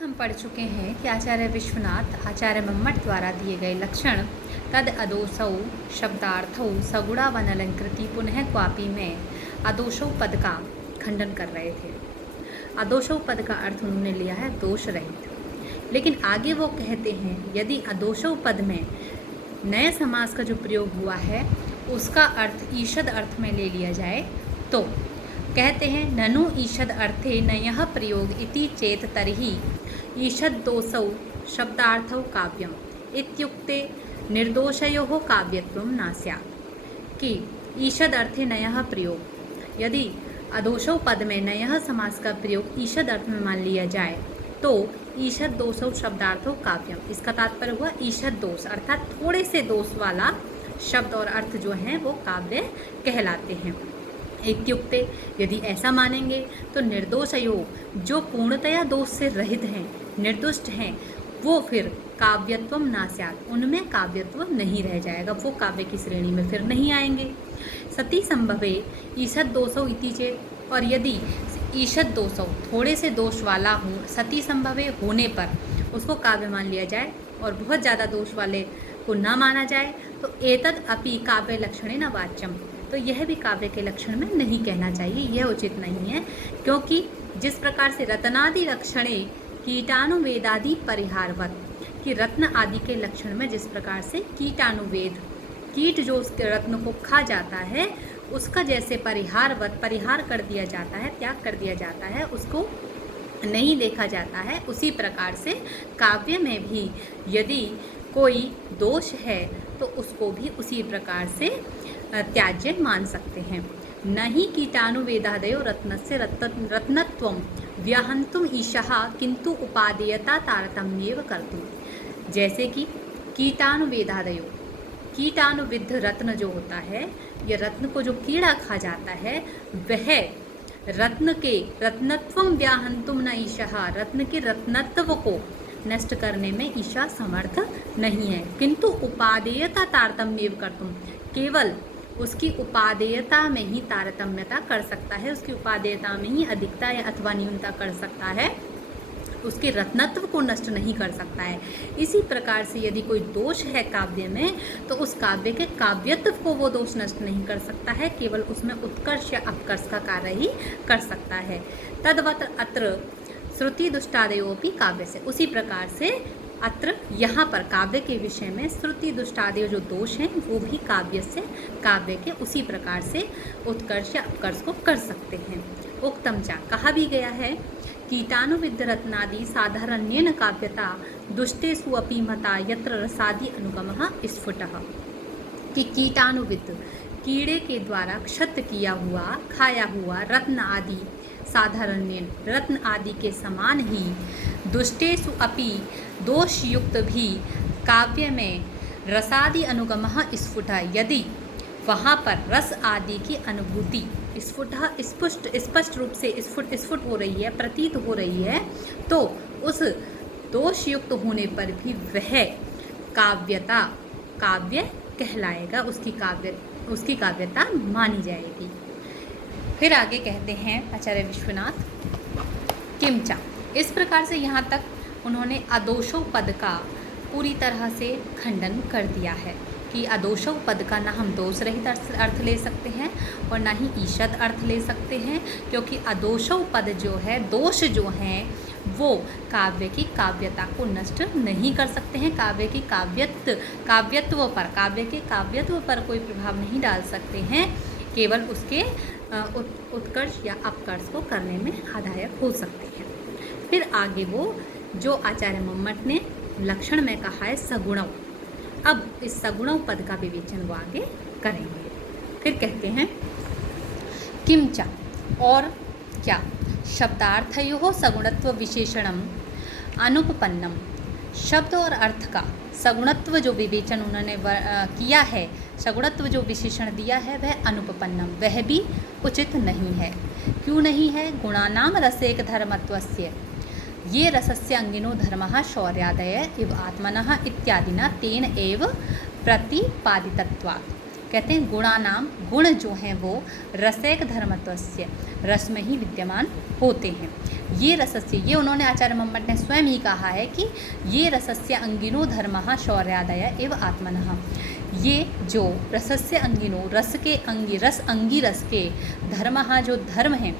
हम पढ़ चुके हैं कि आचार्य विश्वनाथ आचार्य मम्मट द्वारा दिए गए लक्षण तद अदोसौ शब्दार्थौ सगुणावनलंकृति पुनः क्वापी में अदोषौ पद का खंडन कर रहे थे। अदोषौ पद का अर्थ उन्होंने लिया है दोष रहित, लेकिन आगे वो कहते हैं यदि अदोषौ पद में नए समास का जो प्रयोग हुआ है उसका अर्थ ईषद अर्थ में ले लिया जाए तो कहते हैं ननु ईषद अर्थे नयः प्रयोग इति चेत तर्हि ईषद दोषौ शब्दार्थौ काव्यम इत्युक्ते निर्दोषयोः काव्यत्वं न स्यात्। कि ईषद अर्थे नयः प्रयोग, यदि अदोषौ पद में नयः समास का प्रयोग ईषद अर्थ में मान लिया जाए तो ईषद दोषौ शब्दार्थौ काव्यम, इसका तात्पर्य हुआ ईषद दोष अर्थात थोड़े से दोष वाला शब्द और अर्थ जो हैं वो काव्य कहलाते हैं। इत्युक्ते यदि ऐसा मानेंगे तो निर्दोषयो जो पूर्णतया दोष से रहित हैं, निर्दुष्ट हैं, वो फिर काव्यत्वम ना स्यात्, उनमें काव्यत्व नहीं रह जाएगा, वो काव्य की श्रेणी में फिर नहीं आएंगे। सती संभवे ईषद दोषौ इति चेत, और यदि ईषद दोषौ थोड़े से दोष वाला हो सती संभवे होने पर उसको काव्य मान लिया जाए और बहुत ज़्यादा दोष वाले को ना माना जाए तो एतद अपि काव्य लक्षणे न वाच्यम, तो यह भी काव्य के लक्षण में नहीं कहना चाहिए, यह उचित नहीं है। क्योंकि जिस प्रकार से रत्नादि लक्षणे कीटाणुवेदादि परिहारवत, कि रत्न आदि के लक्षण में जिस प्रकार से कीटाणुवेद, कीट जो उसके रत्न को खा जाता है उसका जैसे परिहारवत परिहार कर दिया जाता है, त्याग कर दिया जाता है, उसको नहीं देखा जाता है, उसी प्रकार से काव्य में भी यदि कोई दोष है तो उसको भी उसी प्रकार से त्याज्य मान सकते हैं। न ही कीटाणुवेदादयो रत्नस्य रत्नत्वं व्याहंतुम ईशः किंतु उपादेयता तारतम्येव कर्तुं, जैसे कि कीटाणुवेदादयो, कीटाणुविद्ध रत्न जो होता है, यह रत्न को जो कीड़ा खा जाता है वह रत्न के रत्नत्वं व्याहंतुम न ईशः, रत्न के रत्नत्व को नष्ट करने में ईशा समर्थ नहीं है, किंतु उपादेयता तारतम्येव कर्तुं, केवल उसकी उपादेयता में ही तारतम्यता कर सकता है, उसकी उपादेयता में ही अधिकता या अथवा न्यूनता कर सकता है, उसके रत्नत्व को नष्ट नहीं कर सकता है। इसी प्रकार से यदि कोई दोष है काव्य में तो उस काव्य के काव्यत्व को वो दोष नष्ट नहीं कर सकता है, केवल उसमें उत्कर्ष या अपकर्ष का कार्य ही कर सकता है। तद्वत् अत्र श्रुति दुष्टादयोपि काव्य से, उसी प्रकार से अत्र यहाँ पर काव्य के विषय में श्रुति दुष्टादय जो दोष हैं वो भी काव्य से, काव्य के उसी प्रकार से उत्कर्ष या अपकर्ष को कर सकते हैं। उक्तम चा, कहा भी गया है कीटाणुविद्ध रत्नादि साधारण्येन काव्यता दुष्टेषु अपि मता यत्र रसादि अनुगमः स्फुटः, कि कीटाणुविद्ध कीड़े के द्वारा क्षत किया हुआ खाया हुआ रत्न आदि साधारण्य रत्न आदि के समान ही दुष्टेषु अपि दोषयुक्त भी काव्य में रसादि अनुगमः स्फुटः, यदि वहाँ पर रस आदि की अनुभूति स्पष्ट रूप से स्फुट हो रही है, प्रतीत हो रही है, तो उस दोषयुक्त होने पर भी वह काव्य कहलाएगा, उसकी काव्यता मानी जाएगी। फिर आगे कहते हैं आचार्य विश्वनाथ किमचा, इस प्रकार से यहाँ तक उन्होंने अदोषौ पद का पूरी तरह से खंडन कर दिया है कि अदोषौ पद का ना हम दोष रहित अर्थ ले सकते हैं और ना ही ईषद अर्थ ले सकते हैं, क्योंकि अदोषौ पद जो है, दोष जो हैं वो काव्य की काव्यता को नष्ट नहीं कर सकते हैं, काव्य के काव्यत्व पर कोई प्रभाव नहीं डाल सकते हैं, केवल उसके उत्कर्ष या अपकर्ष को करने में आधायक हो सकते हैं। फिर आगे वो जो आचार्य मम्मट ने लक्षण में कहा है सगुणौ, अब इस सगुणौ पद का विवेचन वो आगे करेंगे। फिर कहते हैं किमचा, और क्या, शब्दार्थयोः सगुणत्व विशेषणम अनुपपन्नम, शब्द और अर्थ का सगुणत्व जो विवेचन उन्होंने किया है, सगुणत्व जो विशेषण दिया है वह अनुपपन्नम, वह भी उचित नहीं है। क्यों नहीं है? गुणानाम रसेक धर्मत्वस्य ये रसस्य अंगिनो धर्मः शौर्यादय इव आत्मनः इत्यादिना तेन एव प्रतिपादितत्वात्, कहते हैं गुणानाम, गुण जो हैं वो रसैक धर्मत्वस्य, रस में ही विद्यमान होते हैं। ये रसस्य, ये उन्होंने आचार्य मम्मट ने स्वयं ही कहा है कि ये रसस्य अंगिनो धर्मः शौर्यादय एव आत्मनः। ये जो रसस्य अंगिनो, रस के अंगी, रस अंगी रस के धर्मः, जो धर्म हैं,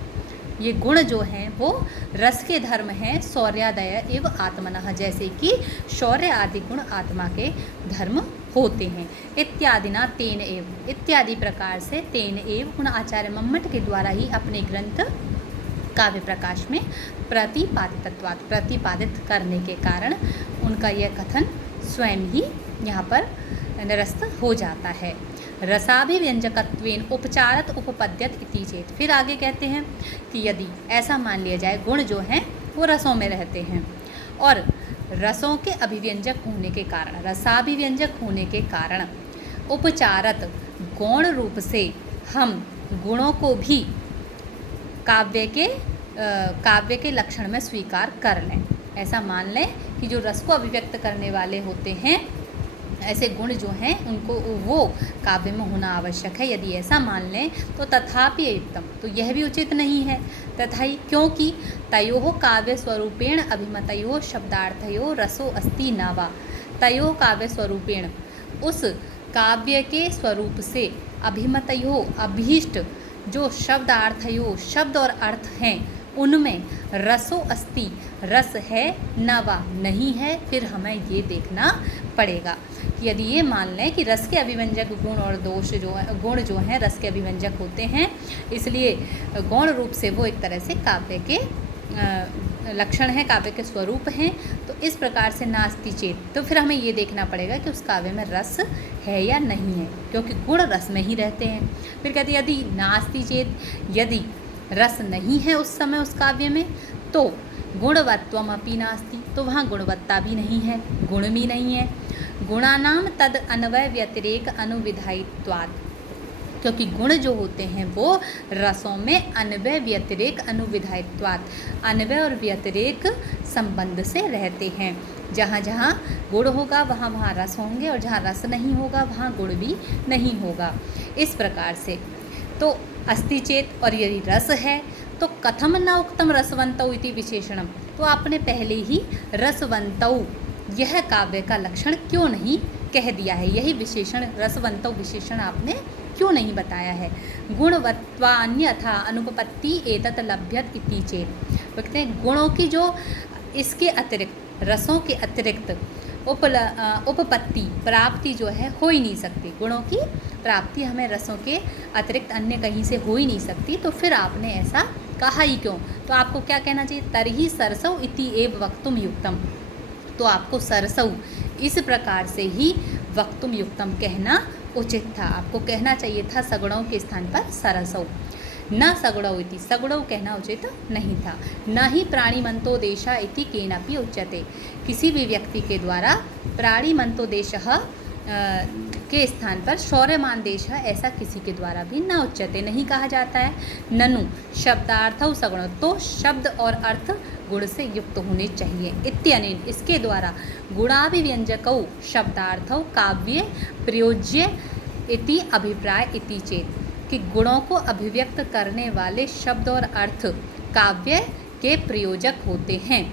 ये गुण जो हैं वो रस के धर्म हैं, शौर्यादय एव आत्मनः, जैसे कि शौर्य आदि गुण आत्मा के धर्म होते हैं। इत्यादि ना तेन एव, इत्यादि प्रकार से तेन एव गुण आचार्य मम्मट के द्वारा ही अपने ग्रंथ काव्य प्रकाश में प्रतिपादितत्वात्, प्रतिपादित करने के कारण उनका यह कथन स्वयं ही यहाँ पर निरस्त हो जाता है। रसाभिव्यंजकत्वेन उपचारत उपपद्यत इति चेत। फिर आगे कहते हैं कि यदि ऐसा मान लिया जाए गुण जो हैं वो रसों में रहते हैं और रसों के अभिव्यंजक होने के कारण, रसाभिव्यंजक होने के कारण उपचारत गौण रूप से हम गुणों को भी काव्य के लक्षण में स्वीकार कर लें। ऐसा मान लें कि जो रस को अभिव्यक्त करने वाले होते हैं, ऐसे गुण जो हैं उनको वो काव्य में होना आवश्यक है। यदि ऐसा मान लें तो तथापि युक्तम, तो यह भी उचित नहीं है। तथा ही क्योंकि तयोः काव्य स्वरूपेण अभिमतयोः शब्दार्थयोः रसो अस्ति न वा। तयोः काव्य स्वरूपेण, उस काव्य के स्वरूप से अभिमतयोः अभीष्ट जो शब्दार्थयोः शब्द और अर्थ हैं उनमें रसो अस्ति, रस है, न वा नहीं है। फिर हमें ये देखना पड़ेगा कि यदि ये मान लें कि रस के अभिव्यंजक गुण और दोष जो गुण जो हैं रस के अभिव्यंजक होते हैं, इसलिए गौण रूप से वो एक तरह से काव्य के लक्षण हैं, काव्य के स्वरूप हैं। तो इस प्रकार से नास्ति चेत, तो फिर हमें ये देखना पड़ेगा कि उस काव्य में रस है या नहीं है, क्योंकि गुण रस में ही रहते हैं। फिर कहते यदि नास्ति चेत, यदि रस नहीं है उस समय उस काव्य में, तो गुणवत्वमपि नास्ति, तो वहाँ गुणवत्ता भी नहीं है, गुण भी नहीं है। गुणानाम तद अन्वय व्यतिरेक अनुविधायित्वात्, क्योंकि गुण जो होते हैं वो रसों में अन्वय व्यतिरेक अनुविधायित्वात्, अन्वय और व्यतिरेक संबंध से रहते हैं। जहाँ जहाँ गुण होगा वहाँ वहाँ रस होंगे और जहाँ रस नहीं होगा वहाँ गुण भी नहीं होगा। इस प्रकार से तो अस्ति चेत, और यदि रस है तो कथम न उक्तम रसवंतौ इति विशेषणम, तो आपने पहले ही रसवंतौ यह काव्य का लक्षण क्यों नहीं कह दिया है, यही विशेषण रसवंतौ विशेषण आपने क्यों नहीं बताया है। गुणवत्वान्यथा अनुपपत्ति एतत् लभ्यत इति चेत, कहते हैं गुणों की जो इसके अतिरिक्त, रसों के अतिरिक्त उपपत्ति, प्राप्ति जो है हो ही नहीं सकती। गुणों की प्राप्ति हमें रसों के अतिरिक्त अन्य कहीं से हो ही नहीं सकती। तो फिर आपने ऐसा कहा ही क्यों? तो आपको क्या कहना चाहिए, तरही सरसौ इति एव वक्तुम युक्तम, तो आपको सरसौ इस प्रकार से ही वक्तुम युक्तम कहना उचित था। आपको कहना चाहिए था सगुणों के स्थान पर सरसौ, न सगुणौ इति, सगुणौ कहना उचित नहीं था। न ही प्राणिमंतोदेशः इति केनापि उच्यते, किसी भी व्यक्ति के द्वारा प्राणिमंतोदेशः के स्थान पर शौर्यमान देश है ऐसा किसी के द्वारा भी न उच्यते, नहीं कहा जाता है। ननु शब्दार्थौ सगुण, तो शब्द और अर्थ गुण से युक्त होने चाहिए। इत्यनेन, इसके द्वारा गुणाभिव्यंजकौ शब्दार्थौ काव्ये प्रयोज्य इति अभिप्राय इति चेत, कि गुणों को अभिव्यक्त करने वाले शब्द और अर्थ काव्य के प्रयोजक होते हैं,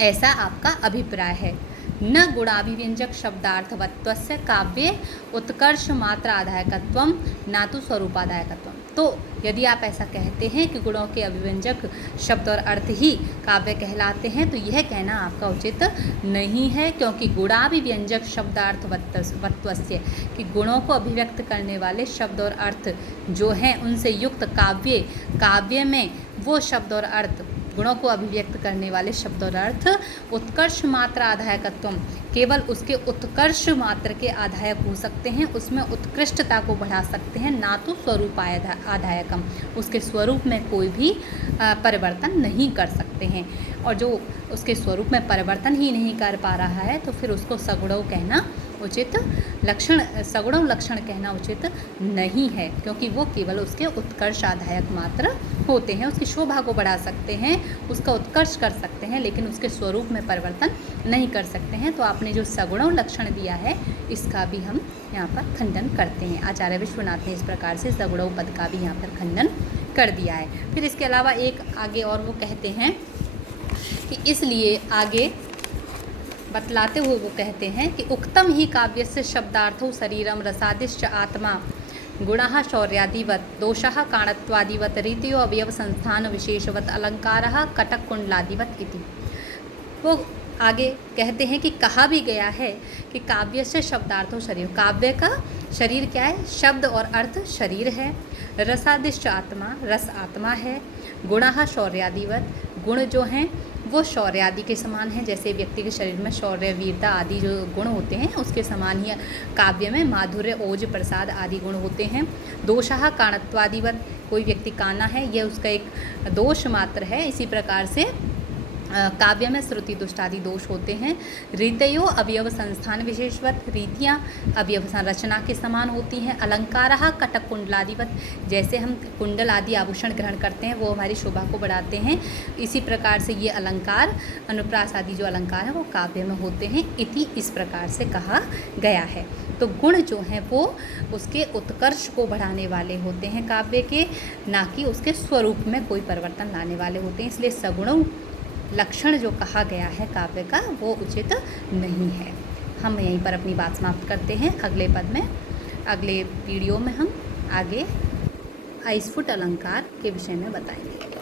ऐसा आपका अभिप्राय है। न गुणाभिव्यंजक शब्दार्थवत्वस्य काव्ये उत्कर्ष मात्र आधायकत्वम न तो स्वरूपाधायकत्वम, तो यदि आप ऐसा कहते हैं कि गुणों के अभिव्यंजक शब्द और अर्थ ही काव्य कहलाते हैं, तो यह कहना आपका उचित नहीं है, क्योंकि गुणाभिव्यंजक शब्दार्थवत्वस्य, कि गुणों को अभिव्यक्त करने वाले शब्द और अर्थ जो हैं उनसे युक्त काव्य में वो शब्द और अर्थ, गुणों को अभिव्यक्त करने वाले शब्द और अर्थ उत्कर्ष मात्र आधायकत्वम, केवल उसके उत्कर्ष मात्र के आधायक हो सकते हैं, उसमें उत्कृष्टता को बढ़ा सकते हैं, ना तो स्वरूप आधायकम, उसके स्वरूप में कोई भी परिवर्तन नहीं कर सकते हैं। और जो उसके स्वरूप में परिवर्तन ही नहीं कर पा रहा है तो फिर उसको सगुणौ कहना उचित लक्षण, सगुणों लक्षण कहना उचित नहीं है, क्योंकि वो केवल उसके उत्कर्ष आधायक मात्र होते हैं। उसकी शोभा को बढ़ा सकते हैं, उसका उत्कर्ष कर सकते हैं, लेकिन उसके स्वरूप में परिवर्तन नहीं कर सकते हैं। तो आपने जो सगुणों लक्षण दिया है इसका भी हम यहाँ पर खंडन करते हैं। आचार्य विश्वनाथ ने इस प्रकार से सगुणों पद का भी यहाँ पर खंडन कर दिया है। फिर इसके अलावा एक आगे और वो कहते हैं कि इसलिए आगे बतलाते हुए वो कहते हैं कि उक्तम ही काव्यस्य शब्दार्थो शरीरम रसादिश्च आत्मा गुणः शौर्यादिवत दोषः काणत्वादिवत रीतियो अवयव संस्थान विशेषवत अलंकारः कटककुंडलादिवत इति। वो आगे कहते हैं कि कहा भी गया है कि काव्य से शब्दार्थो शरीर, काव्य का शरीर क्या है? शब्द और अर्थ शरीर है। रसादिश्च आत्मा, रस आत्मा है। गुणः शौर्यादिवत, गुण जो हैं वो शौर्यादि के समान हैं। जैसे व्यक्ति के शरीर में शौर्य, वीरता आदि जो गुण होते हैं उसके समान ही काव्य में माधुर्य, ओज, प्रसाद आदि गुण होते हैं। दोषः काणत्वादिवत, कोई व्यक्ति काना है यह उसका एक दोष मात्र है। इसी प्रकार से काव्य में श्रुति दुष्टादि दोष होते हैं। रीतयो अवयव संस्थान विशेषवत, रीतियाँ अवयव संरचना के समान होती हैं। अलंकारः कटक कुंडलादिवत, जैसे हम कुंडल आदि आभूषण ग्रहण करते हैं वो हमारी शोभा को बढ़ाते हैं, इसी प्रकार से ये अलंकार, अनुप्रास आदि जो अलंकार हैं वो काव्य में होते हैं। इति, इस प्रकार से कहा गया है। तो गुण जो हैं वो उसके उत्कर्ष को बढ़ाने वाले होते हैं काव्य के, ना कि उसके स्वरूप में कोई परिवर्तन लाने वाले होते हैं। इसलिए सगुणों लक्षण जो कहा गया है काव्य का वो उचित नहीं है। हम यहीं पर अपनी बात समाप्त करते हैं। अगले पद में, अगले वीडियो में हम आगे आइस्फुट अलंकार के विषय में बताएंगे।